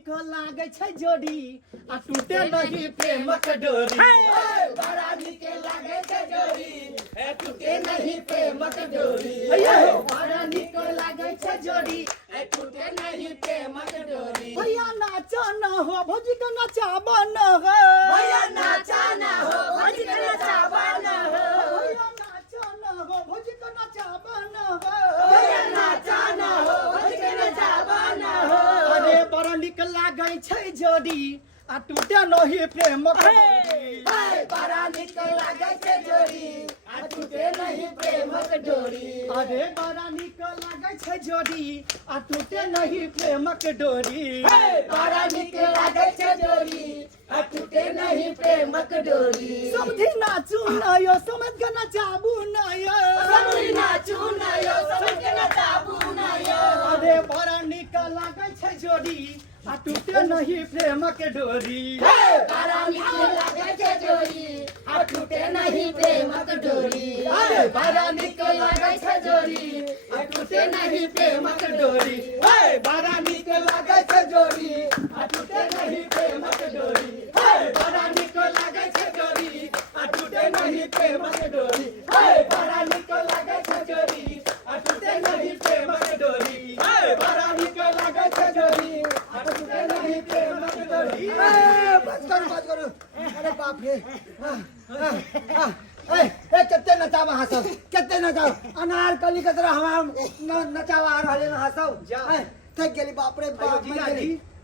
निक लागे छै जोड़ी आ टूटे नहीं प्रेमक डोरी बड़ा निक लागे छै जोड़ी टूटे नहीं प्रेमक डोरी बड़ा निक लागे छै जोड़ी टूटे नहीं प्रेमक डोरी भैया नाचा न हो भौजी का नचाबा न हो भैया नाचा न हो भौजी का नचाबा न हो भैया नाचा न हो भौजी का नचाबा न हो भैया नाचा न हो भौजी का नचाबा न हो अरे बड़ा निक लागे छै जोड़ी आ टूटे नहीं प्रेमक डोरी बड़ा निक लागे छै जोड़ी टूटे नहीं प्रेमक डोरी अरे बड़ा निक लागे छै जोड़ी आ टूटे नहीं प्रेमक डोरी बड़ा निक लागे छै जोड़ी टूटे नहीं प्रेमक डोरी समधी नाचू न यो समझ के नचाबू न यो समधी नाचू न यो समझ के नचाबू न यो अरे बड़ा निक लागे छै जोड़ी आ टूटे नहीं प्रेमक डोरी बड़ा निक लागे छै जोड़ी टूटे नहीं प्रेमक डोरी बड़ा निक लागे छै जोड़ी आ टूटे नहीं प्रेमक डोरी बड़ा निक लागे छै जोड़ी आ टूटे नहीं प्रेमक डोरी बड़ा निक लागे छै जोड़ी आ टूटे नहीं प्रेमक डोरी बड़ा निक लागे छै जोड़ी आ टूटे नहीं प्रेमक डोरी बड़ा निक लागे छै जोड़ी आ टूटे नहीं प्रेमक डोरी बस करो अरे बाप रे कितने नचावा हंसो कितने नचाओ अनारकली के तरह हम नचावा आ रहे हंसो थक गेली बाप रे बाप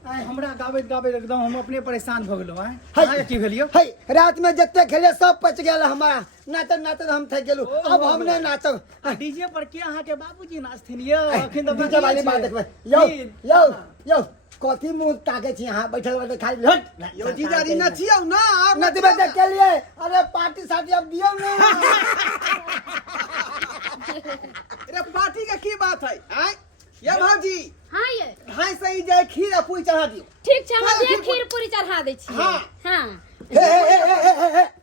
हमरा गाबैत गाबैत एकदम हम अपने परेशान भ गेलौ की भेलियो हई रात में जत्ते खेले सब पच गेल हमारा नाचत नाचत हम थक गेलू अब हम नहीं नाचब डीजे पर के अहाँ के बाबूजी नाचथिन यो अखन त डीजे वाली बात देखबै यो कथी मुंह ताके छी यहां बैठल बैठल खाली हट यो जीजाजी नचियौ ना नचबे देख के लिए अरे पार्टी साटी अब दियो ना अरे पार्टी का की बात है हैं ये भाजी हाँ ये ढाई सही जाए खीर आ पूरी चढ़ा दियो ठीक छै हम जे खीर पूरी चढ़ा दै छी हाँ। हाँ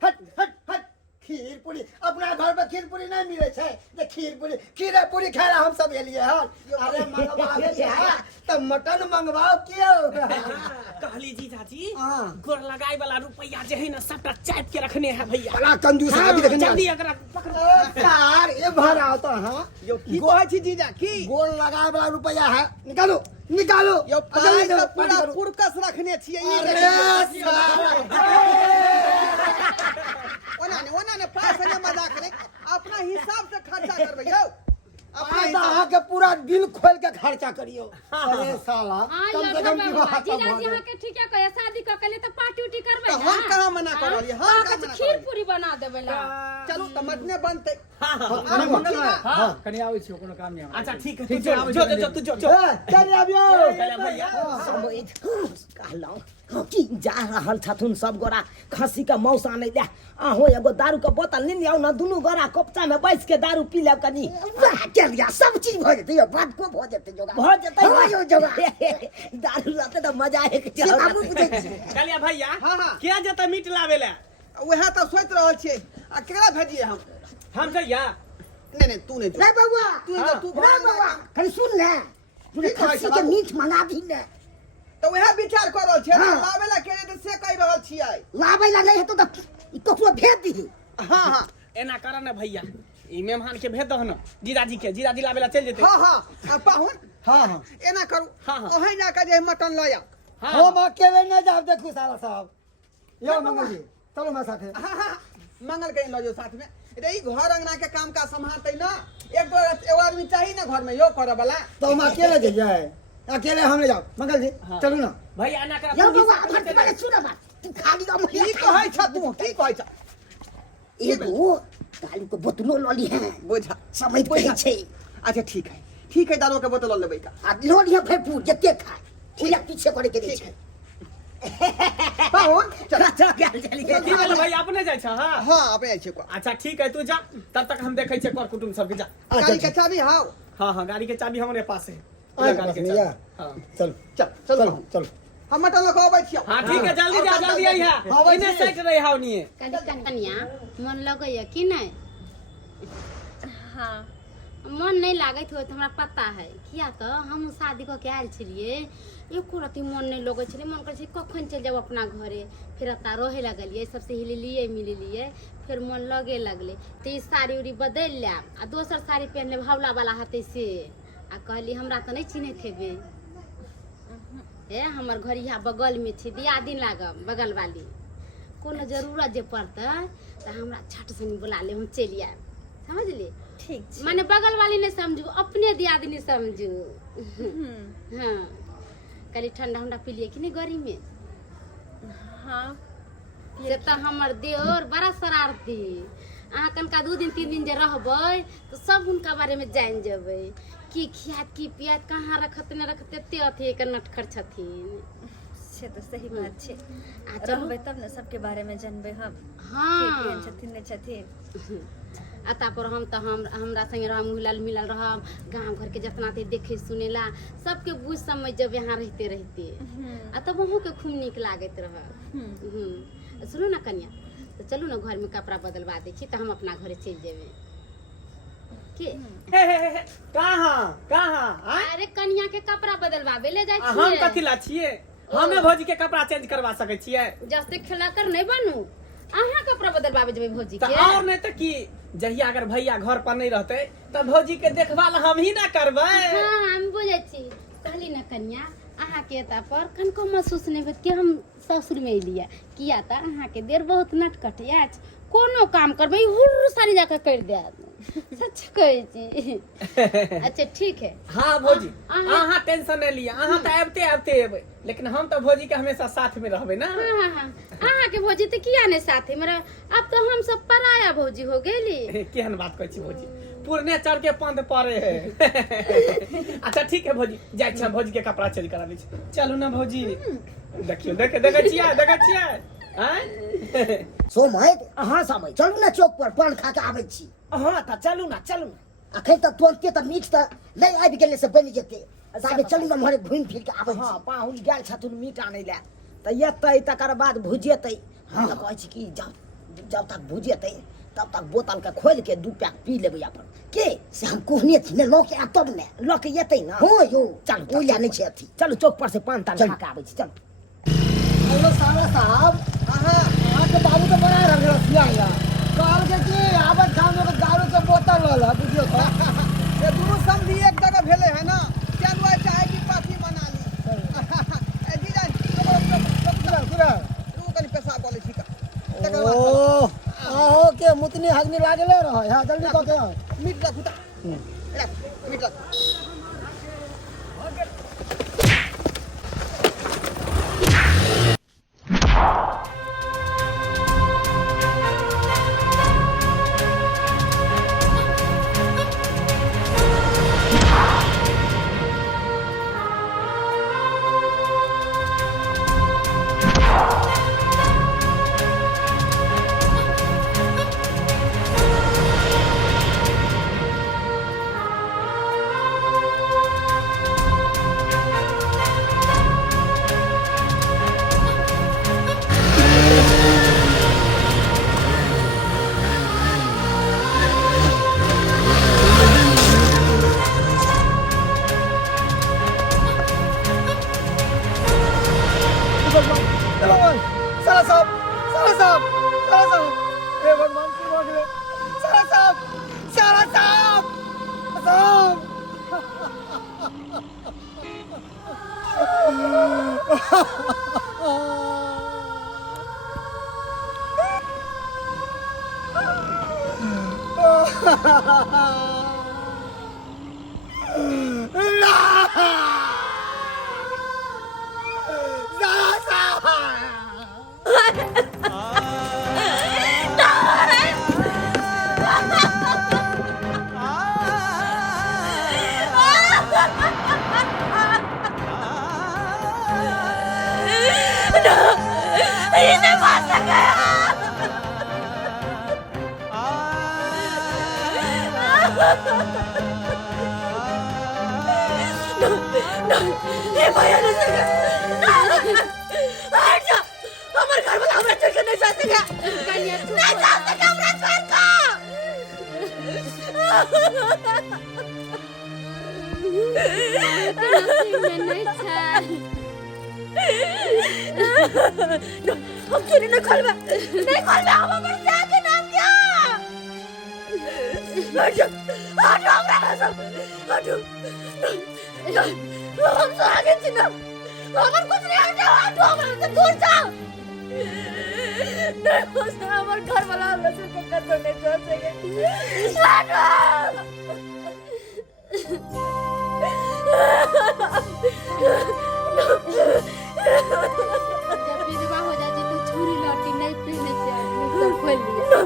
हट खीर पूरी अपना घर पे खीर पूरी नहीं मिले छे जे खीर पूरी खाए हम सब एलिए हन अरे मंगवावे छे त मटन मंगवाओ कियो कहली जीजाजी हां गोर लगाई वाला रुपया जे है ना सबटा चाट के रखने है भैया बड़ा कंजूस है अभी देखने जल्दी एकरा पकड़ यार ये भराओ तो हां यो की कहै छी जीजा की गोल लगाए वाला रुपया है निकालो यो पाई तो पूरा पुरकस रखने छियै ई अरे ओना ने पास ने मजाक रे अपना हिसाब से खर्चा करबै यौ अपना के पूरा दिल खोल के खर्चा करियो अरे साला हाँ कम ये से कम की बात जीजाजी अहाँ के ठीक है कहे शादी क के लिए तो पार्टी उटी करबै तो हम कहां मना करलिए हम कहां मना खीर पूरी बना देबै ला चलू त मटने बनतै हां कनी आबै छी कोनो काम नहीं अच्छा ठीक है तू जो चल आबियो चले भैया कहलौं की जा रहल छथुन सब गोरा खस्सी के मौस आनै ले आहो एगो दारू के बोतल ले लियाओ ना दुनू गोरा कोपचा में बैठ के दारू पी लेब कनी वाह के लिया सब चीज भ जेतै यो बात को भ जेतै जोगा भ जेतै हो यो जोगा दारू रहते त मजा एक से बाबू बुझै छी कहलिया भैया हां क्या जता मीट लावे ले वह तो सोच रहल छियै आ केकरा भेजिए हम जइया नहीं तू नहीं रे बउआ तू रे बउआ कनी सुन ले तूने खस्सी के मीट मंगा दी ने तो वह विचार कर रहल छियै हाँ। लावे ला के से कहि रहल छियै लाबै ला नहीं हेतौ त ककरो भेज दी हां एना कर ना भैया ई मेहमान के भेज दह ना जीजाजी लावे ला चल जेते हां पाहुन हां एना करू हाँ। ओही ना के जे मटन ल आ हम अकेले न जाब देखू साला साहब यो मंगल जी चलो मेरे साथे हां मंगल कहीं ल जो साथ में रे ई घर अंगना के काम का संभालतै ना एगो आदमी चाहिए ना घर में यो करे वाला तो हम अकेले जाइए अकेले हम ले जाओ मंगल जी चलू ना भैया एना कर यो बउआ अपन सुन बात तू खाली का की कहै छ तू की कहै छ एगो दारू के बोतलो लली है बुझा समय पड़े छे अच्छा ठीक है दारू के बोतल ल लेबै का आ लो लिया फिर पूर जते खा पूरा पीछे करे के ठीक छे है पाहुन चल चल चली की बोले भैया अपने जाय छ हां हां अपने आइ छै को अच्छा ठीक है तू जा तब तक हम देखै छै कर कुटुम सब के जा गाड़ी के चाबी हां हां गाड़ी के चाबी हमरे पास है गाड़ी गाड़ी के के चाबी। चाबी चल चल चल हम मटन ल के अबै छियै हां ठीक है जल्दी आई है आबै इने छी। साइड रही हाउ निये कनिया मन लगैया कि नहीं हाँ मन नहीं लागत हो तो हमरा पता है किया तो हम शादी कऽ के आयल छलिए एको रति मन नहीं लगै छलै मन करै छै कखन चलि जाब अपना घरे फिर एतऽ रहे लगलिए सबसे हिललिए मिललिए फिर मन लगे लगले तो ई साड़ी उड़ी बदल लेब आ दोसर साड़ी पहन लेब हौला वाला हते से आ कहली हमरा तो नहीं चिन्हैत हेबै ए हमर घर यहाँ बगल में छै दियादिन लागब बगल वाली कोनो जरूरत जे पड़तै तो हमरा छट से बुला ले हम चलि आयब समझली ठीक छै माने बगल वाली नहीं समझू अपने दियादिनी समझू हाँ कली ठंडा उंडा पी लिए कि नहीं गर्मी में हाँ से तो हमर देवर बड़ा शरारती अहाँ कनका 2 दिन 3 दिन जे रहबै तो सब उनका बारे में जान जेबै की खियात की पियात कहाँ रखत नहीं रखत एते अथी एक नटखट छथिन से तो सही बात छै आ चलू रहबै तब ने सबके बारे में जानबै हम हाँ के केहन छथिन नहीं छथिन आ तापर हम तो हमरा संगे रहब मिलल रहब गाँव घर के जितना थे देखे सुनेला सबके बुझ समझ जब यहाँ रहते आ तब वहाँ के खूब निक लागत रह सुनो ना कन्या तो चलू ना घर में कपड़ा बदलवा दै छी तो हम अपना घरे चलि जेबै के कहाँ अरे कन्या के कपड़ा बदलवाबे ले जाइ हम छियै कथी ला छियै हमे भौजी के कपड़ा चेंज करवा सकै छियै जस्ते खेला कर नहीं बनू अहाँ कपड़ा बदलवाबे जेबै भौजी तो के और नहीं तो की जहिया अगर भैया घर पर नहीं रहते तो भौजी के देखभाल हम ही ना करबै हाँ हम बुझे छी कहली ना कन्या अहाँ के एता पर कनको महसूस नहीं होत कि हम ससुर में एलिए किया त अहाँ के देर बहुत नटखट अछि कोनो काम करबै हुर सारी जाके कर दे सच कहै छी अच्छा ठीक है हाँ भौजी अहाँ टेंशन नहीं लिया अहाँ तो आबते एबै लेकिन हम तो भौजी के हमेशा साथ में रहबै ना हाँ अहाँ के भौजी तो किया नहीं साथ है मेरा अब तो हम सब पराया भौजी हो गेली केहन बात कहै छी भौजी पुरने चढ़ के पंद पड़े है अच्छा ठीक है भौजी जाय छी भौजी के कपड़ा चेंज करा दै छी चलू ना भौजी देखियो देखे छियै सोमय अहाँ समय चलू ना चौक पर पान खा के आबै छी हाँ तो चलू ना अखन तक तुरंते त मीठ त नहीं आबि गेले से बनि जेते साबे चलू ना हमरे घुम फिर के आबै हाँ छी पाहुन गेल छथुन मीट आनै ले तो एतै तकर बाद भुजेतै हम तो कहै छी कि जब तक भुजेतै तब तक बोतल के खोल के 2 पैक पी लेबै अपन के से हम कोहने थी ने लोके आ तब ने लऽ के एतै ना हो यो चल ओइला नहीं छै अथी चलू चौक पर से पान तान खा के आबै छी चल हेलो सारा साहब अहाँ के बाबू के बड़ा रंग रसिया या कहल के कि आबै शाम में दारू के बोतल ल बुझियो तो ये दोनों समझी एक जगह भेले है ना क्या दुआ चाहे कि पार्टी मना ली ए दी जान रुको कनी पैसा बोले ठीक है ओ आहो के मुतनी हगनी लागले रह हां जल्दी क के मीट रखू मीट रख कन्या नसीब में नहीं था। हम चोरी नहीं खोलबे हम हमर जा के नाम क्या हटो हमरा सब हटो हम तो आगे छी ना हमर कुछ नहीं हटो हमरा से दूर जाओ नहीं हो सके हमर घर वाला हमरा से कतो नहीं कर सके हटो जब विधवा हो जाती तो छुरी लौटी नहीं पहने से आदमी सब खोल लिया।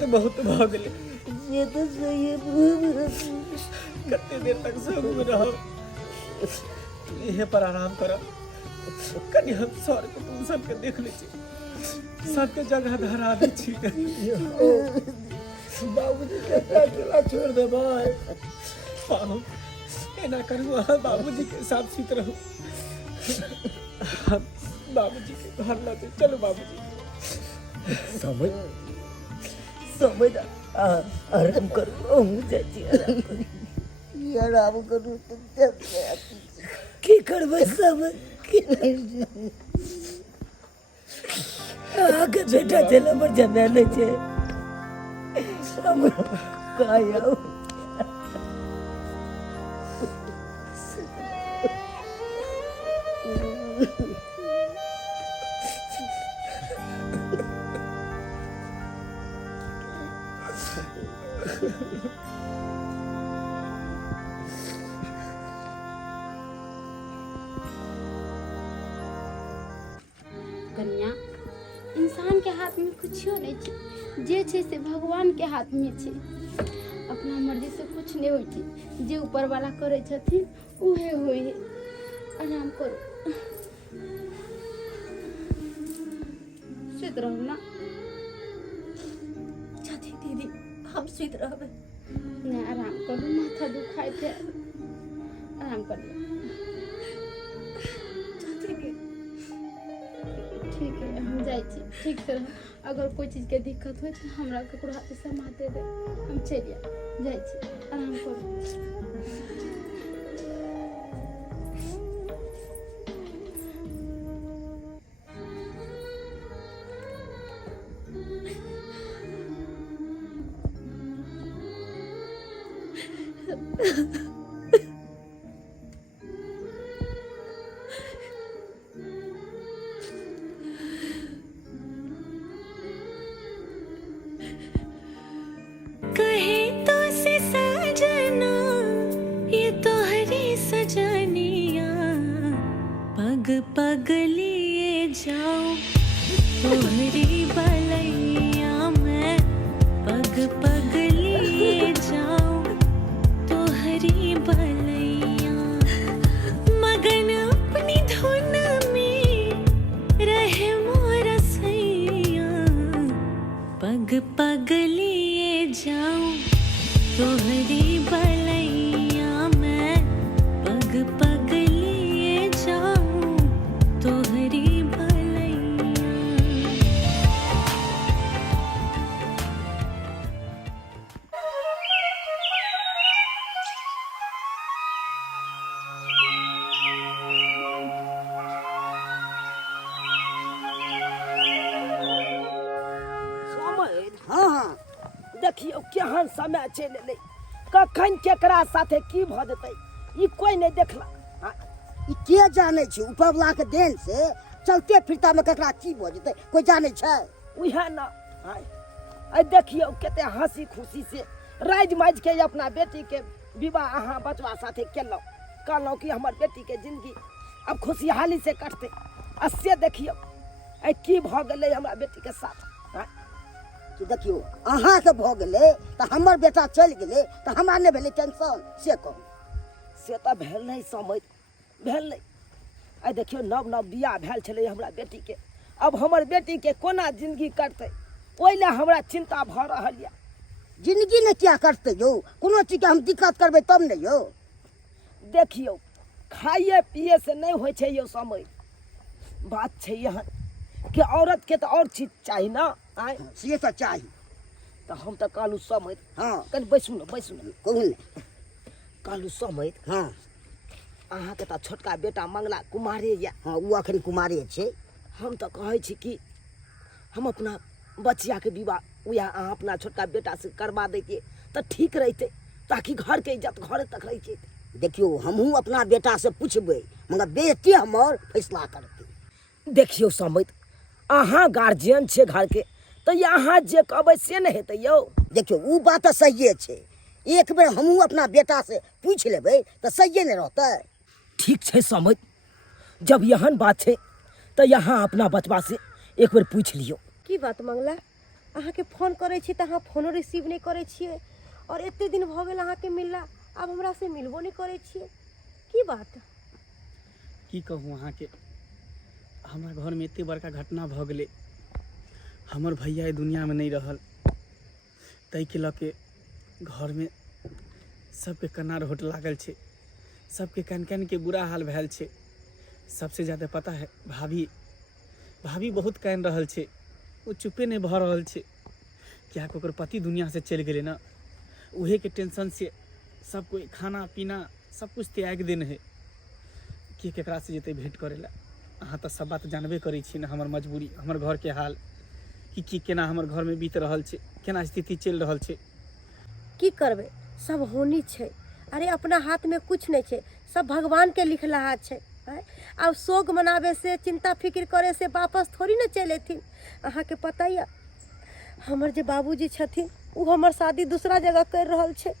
रात बहुत भ गेलै ये तो सही है कते देर तक सोग में रहो यहीं पर आराम करब कनी हम सर को तुम सबके देख ले छी सबके जगह धरा दी छी बाबूजी के अकेला छोड़ दे भाई। पाहु एना करू अहाँ बाबूजी के साथ सुत रहू हम बाबूजी के घर लाते चलो बाबूजी समझ समझ आराम करो मुझे आराम करो ये आराम करूँ तो जब की करबै सब आगे बेटा चला पर जमाने छे हम काया कन्या इंसान के हाथ में कुछो नहीं छै जे छै से भगवान के हाथ में छै अपना मर्जी से कुछ नहीं होइ छै जे ऊपर वाला करे छथिन उहे होय है आराम करो सुत रहू ना छथि दीदी हम सुत रहबै नहीं आराम करू माथा दुखाई थे आराम कर लो ठीक है हम जाए छी ठीक से रह अगर कोई चीज के दिक्कत हो तो हमरा ककरो हाथ से माथे दे हम चलिए जाए छी आराम करू कहे तो से सजना ये तो हरी सजनिया पग पग लिए जाओ तोहरी बलैया मैं पग पग लिए जाओ तोहरी बलैया मगन अपनी धुन में रहे मोर सैया पग पग लिए जाऊं तोहरी बलैया मैं पग पग लिए जाऊं तोहरी बलैया समय हाँ हाँ देखियो केहन समय चलि एलै कखन केकरा साथे की भऽ जेतै ई कोई नहीं देखला हाँ, ई के जाने छै ऊपर वाला के देन से चलते फिरता में ककरा की भऽ जेतै कोई जाने छै उहे ना हाँ, आई देखियो कते हंसी खुशी से राज माज के अपना बेटी के विवाह अहाँ बचवा साथे केलहुँ कहलहुँ कि हमर बेटी के जिंदगी अब खुशहाली से कटते आ से देखियो आई की भऽ गेलै हमरा बेटी के साथ हाँ, कि देखियो अहाँ के भऽ गेलै तऽ हमर बेटा चलि गेलै तऽ हमरा नहि भेलै टेंशन से कहू से तऽ भेल नहीं समझ भेल नहीं आई देखियो नव नव बियाह भेल छलै हमरा बेटी के अब हमर बेटी के कोना जिंदगी कटतै ओहि लए हमरा चिंता भऽ रहल यऽ जिंदगी ने क्या करते यौ कोनो चीज के हम दिक्कत करबै तब ने यौ देखियो खाइए पिए से नहीं होइ छै यौ समय बात छै यहाँ कि औरत के तो और चीज चाहिए ना आय से तऽ चाही तो हम तो कहलू समय हाँ कनि बैसू न कहू ने कहलू समय हाँ अहाँ के तो छोटका बेटा मंगला कुमारे या हाँ ओ अखन कुमारे छै हम तो कहै छी कि हम अपना बचिया के विवाह वह अहाँ अपना छोटका बेटा से करवा दैतियै तो ठीक रहते ताकि घर के इज्जत घरे तक रह जेतै देखियो हमहूँ अपना बेटा से पूछबै मगर बेटे हमर फैसला करतै देखियो समय अहाँ गार्जियन छे घर के तो अहाँ जे कहबै से नहीं हेतै यौ देखियो ओ बात तऽ सहिए छै एक बेर हमहूँ अपना बेटा से पूछि लेबै तऽ सहिए ने रहतै ठीक छै समझ जब यहन बात है तो यहाँ अपना बचवा से एक बार पूछ लियो की बात मंगला अहाँके फोन करै छी तऽ अहाँ फोनो रिसीव नहीं करै छियै और एते दिन भऽ गेल अहाँके मिलला अब हमरा से मिलबो नहीं करै छियै की बात की कहूँ अहाँ के हमरा घर में एते बड़का घटना भऽ गेलै हमर भैया ई दुनिया में नहीं रहल तै के लके घर में सबके कनार होट लागल छै सबके कान कान के बुरा हाल भेल छै सबसे ज़्यादा पता है भाभी बहुत कान रहल छै वो चुपे नहीं भऽ रहल छै क्या ओकर पति दुनिया से चल गए ना उहे के टेंशन से सब कोई खाना पीना सब कुछ त्याग देने है के केकरा से जेते भेंट करेला अहाँ तो सब बात जानबे करै छी ना हमर मजबूरी हमर घर के हाल कि केना हमर घर में बीत रहल छै केना स्थिति चल रहल छै की करबै सब होनी छै अरे अपना हाथ में कुछ नहीं छै सब भगवान के लिखला हाथ छै अब शोक मनावे से चिंता फिक्र करे से वापस थोड़ी ना चले थी अहाँ के पता है हमर जे बाबूजी छथिन वो हमर शादी दूसरा जगह कर रहल छै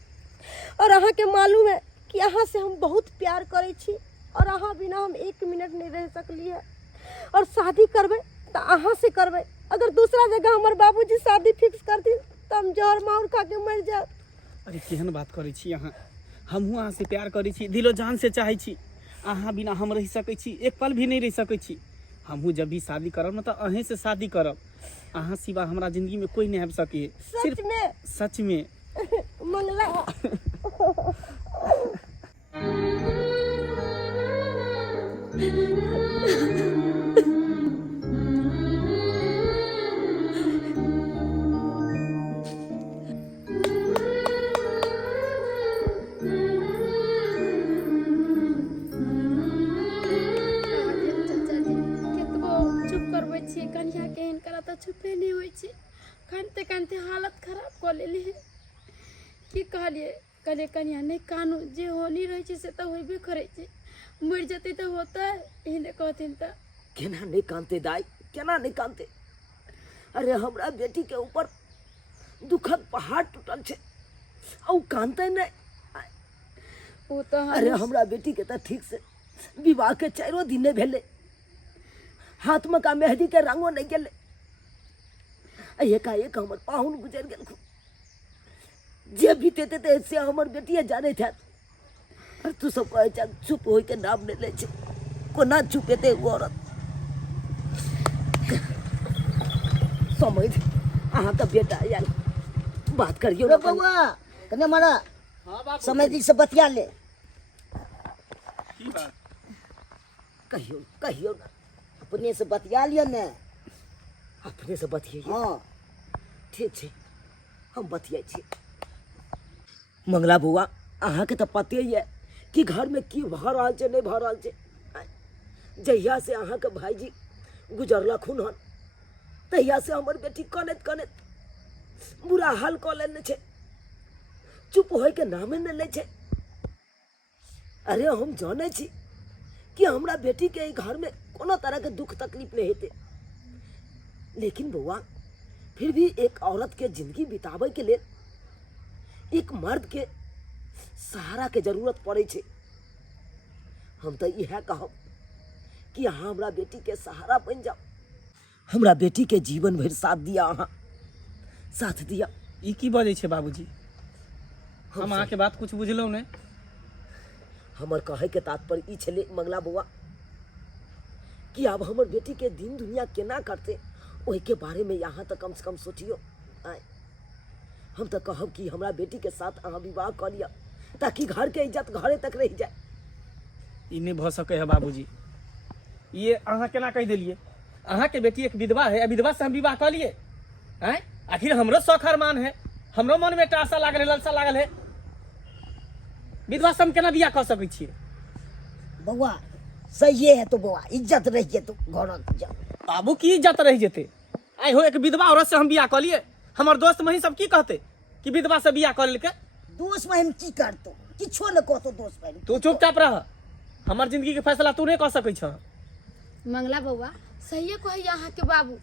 और अहाँ के मालूम है कि अहाँ से हम बहुत प्यार करे छी और अहाँ बिना हम 1 मिनट नहीं रह सकली है और शादी करबे तो अहाँ से करबे अगर दूसरा जगह हमर बाबूजी शादी फिक्स कर दिन तो हम जहर माउर खा के मर जाब अरे केहन बात करै छी अहाँ हमहूँ अहाँ से प्यार करै छी दिलो जान से चाहै छी अहाँ बिना हम रह सकै छी एक पल भी नहीं रह सकै छी हमहूँ जब भी शादी करब ना तो अहें से शादी करब अहाँ सिवा हमरा जिंदगी में कोई नहीं आबि सके सच में मंगला चुपे नहीं हो कानते कानते हालत खराब कर ले की कहलिए कले कनिया नहीं कानू जे होनी रही से तो होबे करे मर जते तो होता है इन्हें कहथिन तो केना नहीं कानते दाई केना नहीं कानते अरे हमरा बेटी के ऊपर दुखद पहाड़ टूटल छे औ कानते नहीं वो तो अरे हमरा बेटी के तो ठीक से विवाह के 4 दिन भेले हाथ में का मेहंदी के रंगो नहीं गेले एकाएक हमर पाहुन गुजर गेल जे बीते ते से हमर बेटिया जाने थे और तू सब कहे चल चुप हो के नाम नहीं ले कोना चुपेते औरत समझ अहाँ का बेटा यार बात करियो रे बउआ कने मारा हां बाप समय दी से बतिया ले की बात कहियो ना अपने से बतिया लियो ने अपने से बतिये हां ठीक छे हम बतियाई छी मंगला बुआ अहाँ के तो पते ही है कि घर में की भ रहल छे नहीं भ रहल छे जहिया से अहाँ के भाईजी गुजरला खून हन तहिया से हमर बेटी कनत कनत बुरा हाल क लेने छे चुप होय के नामे न ले छे अरे हम जाने छी कि हमरा बेटी के ई घर में कोनो तरह के दुख तकलीफ नहीं हेते लेकिन बुआ फिर भी एक औरत के जिंदगी बितावे के लिए एक मर्द के सहारा के जरूरत पड़े छे हम तो यह कहब कि अहाँ हमरा बेटी के सहारा बन जाओ हमरा बेटी के जीवन भर साथ दिया अहाँ साथ दिया ई की बजे छे बाबूजी हम अहाँ के बात कुछ बुझलौ ने हमर कहे के तात्पर्य ई छले मंगला बुआ कि अब हमर बेटी के दिन दुनिया केना करते ओहि के बारे में यहाँ तक कम से कम सोचियो आए हम तो कहब कि हमरा बेटी के साथ अहाँ विवाह कर लिया ताकि घर के इज्जत घरे तक रह जाए ई नहीं भ सके है बाबूजी ये अहाँ केना कह देलिए अहाँ के बेटी एक विधवा है विधवा से हम विवाह कर लिए हैं आखिर हमरो शौक अरमान है हमरो मन में आशा लागल है लालसा लागल है विधवा से हम केना बियाह कर सकै छियै बउआ सही है तो बउआ इज्जत रह जे तो घर बाबू की इज्जत रह जेते आई हो एक विधवा औरत से हम बियाह कर लिए हमर दोस्त मही सब की कहते कि विधवा से बियाह कर लेके दोस्त में हम की करतो किछो न कहतो दोस्त में तू चुपचाप रह हमर जिंदगी के फैसला तू नहीं कर सकै छ मंगला बउआ सही कही अहाँ के बाबू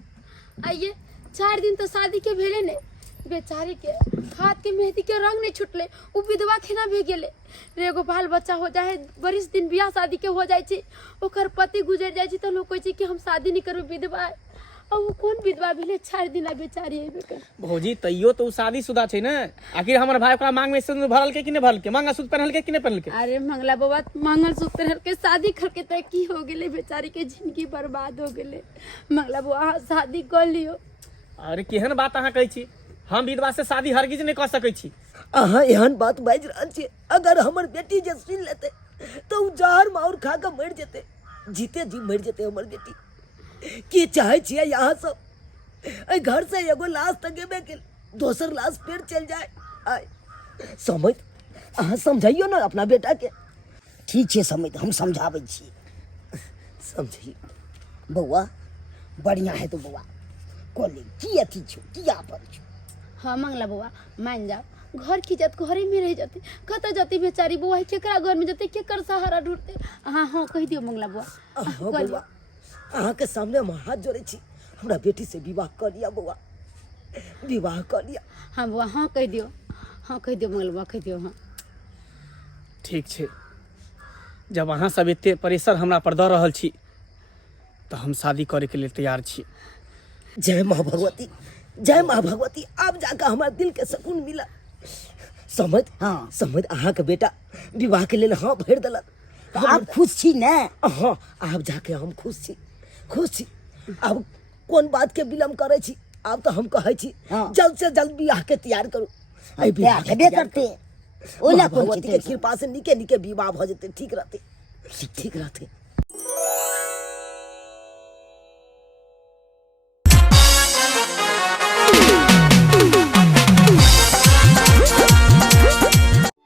आइए 4 दिन तो शादी के भेले ने बेचारी के हाथ के मेहंदी के रंग नहीं छुटले वो विधवा खेना भी गेले एगो बाल बच्चा हो जाए बरिस दिन बियाह शादी के हो जाए छी ओकर पति गुजर जाए छी तो लोग कहै छी कि हम शादी नहीं करब विधवा और वो कौन विधवा भेले 4 दिन बेचारी है बेकर। भौजी तैयो तो शादीशुदा छै ने, आखिर हमर भाई ओकरा मांग में सिंदूर भरल के कि नहीं भरल के, मंगलसूत्र पहनल के कि नहीं पहनल के? अरे मंगला बाबा मंगलसूत्र पहन के शादी करके तय की हो गेले, बेचारी के जिंदगी बर्बाद हो गेले। मंगला बाबा अहाँ शादी कर लियो। अरे केहन बात अहाँ कहै छी, हम विधवा से शादी हरगिज नहीं कर सकै छी। अहाँ एहन बात बाजि रहल छियै, अगर हमर बेटी जे सुनि लेतै तो उ जहर माउर खा के मरि जेतै, जीते जी मरि जेतै हमर बेटी। की चाहै छियै यहाँ सब, एहि घर से एगो लाश तऽ गेबे केल, दोसर लाश फेर चलि जाए। आय समझ, अहाँ समझाइयो ने अपना बेटा के। ठीक छै समझ, हम समझाबै छी। समझिए बौआ बढ़िया है तो बौआ कोली की अथी छो, की आपन छो। हाँ मंगला बाबा मान जाओ, घर की इज्जत घरे में रह जाते, कत जाती बेचारी बुआ, केकरा घर में जाते, केकर सहारा ढूंढते। हाँ हाँ कह दियो मंगला बुआ। हाँ बौआ, अहाँ के सामने हम हाथ जोड़े छी, हमरा बेटी से विवाह कर लिया बौआ, विवाह कर लिया। हाँ बुआ हाँ कह दियो, हाँ कह दियो मंगला बुआ कह दियो। हाँ ठीक छै, जब अहाँ सब एते प्रेशर हमरा पर दऽ रहल छी तो हम शादी करे के लिए तैयार छी। जय माँ भगवती, जय माँ भगवती। अब जाकर हमारा दिल के सुकून मिला। समझ, हाँ समझ अहाँ के बेटा विवाह के लिए हाँ भर दिलक। तो आप खुश छी ने? हाँ अब जाके हम खुश छी, खुश छी। अब कौन बात के विलम्ब करे छी, अब तो हम कहे छी हाँ। जल्द से जल्द बियाह के तैयार करू। हम बियाह हेबे करते, ओला कोन भगवती के कृपा से निके निके विवाह भ जेते, ठीक रहते, ठीक रहते।